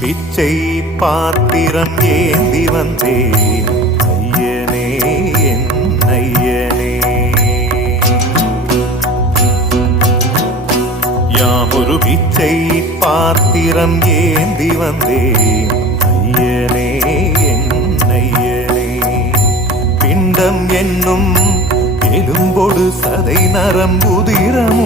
பிச்சை பாத்திரம் ஏந்தி வந்தேன். ஐயனே என் ஐயனே. யாமொரு பிச்சை பாத்திரம் ஏந்தி வந்தேன். ஐயனே என் ஐயனே. பிண்டம் என்னும் எலும்பொடு சதை நரம்புதிரமும்